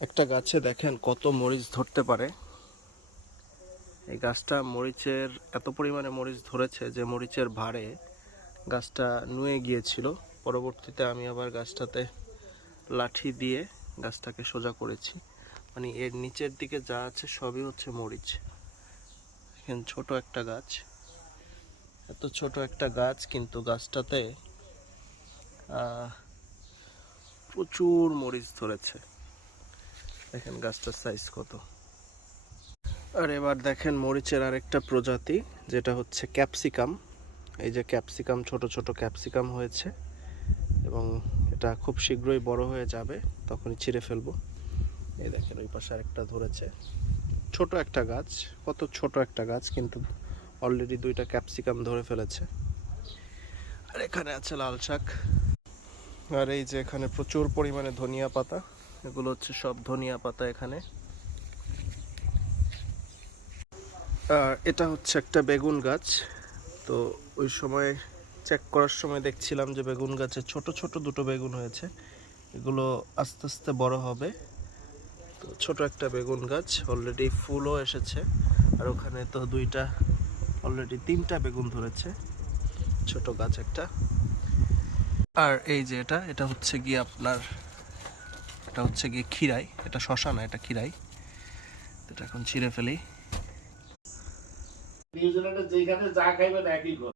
একটা গাছে দেখেন কত মরিচ ধরতে পারে। এই গাছটা মরিচের এত পরিমাণে মরিচ ধরেছে যে মরিচের ভারে গাছটা নুয়ে গিয়েছিল। পরবর্তীতে আমি আবার গাছটাতে লাঠি দিয়ে গাছটাকে সোজা করেছি। মানে এর নিচের দিকে যা আছে সবই হচ্ছে মরিচ। এখানে ছোট একটা গাছ, এত ছোট একটা গাছ কিন্তু গাছটাতে প্রচুর মরিচ ধরেছে। দেখেন গাছটার সাইজ কত। আর এবার দেখেন মরিচের আরেকটা প্রজাতি, যেটা হচ্ছে ক্যাপসিকাম। এই যে ক্যাপসিকাম, ছোট ছোট ক্যাপসিকাম হয়েছে এবং এটা খুব শীঘ্রই বড় হয়ে যাবে, তখনই ছিঁড়ে ফেলবো। এই দেখেন ওই পাশে আরেকটা ধরেছে। ছোট একটা গাছ, কত ছোট একটা গাছ, কিন্তু অলরেডি দুইটা ক্যাপসিকাম ধরে ফেলেছে। আর এখানে আছে লাল শাক। আর এই যে এখানে প্রচুর পরিমাণে ধনিয়া পাতা, এগুলো হচ্ছে সব ধনিয়া পাতা এখানে। আর এটা হচ্ছে একটা বেগুন গাছ। তো ওই সময় চেক করার সময় দেখছিলাম যে বেগুন গাছে ছোট ছোট দুটো বেগুন হয়েছে, এগুলো আস্তে আস্তে বড় হবে। তো ছোট একটা বেগুন গাছ, অলরেডি ফুলও এসেছে। আর ওখানে তো অলরেডি তিনটা বেগুন ধরেছে, ছোট গাছ একটা। আর এই যে এটা হচ্ছে গিয়ে আপনার, এটা হচ্ছে গিয়ে খিরাই, এটা শশা না, এটা খিরাই। এটা এখন ছিঁড়ে ফেলি। নিউজিল্যান্ডে যেখানে যা খাইবেন একই গল্প।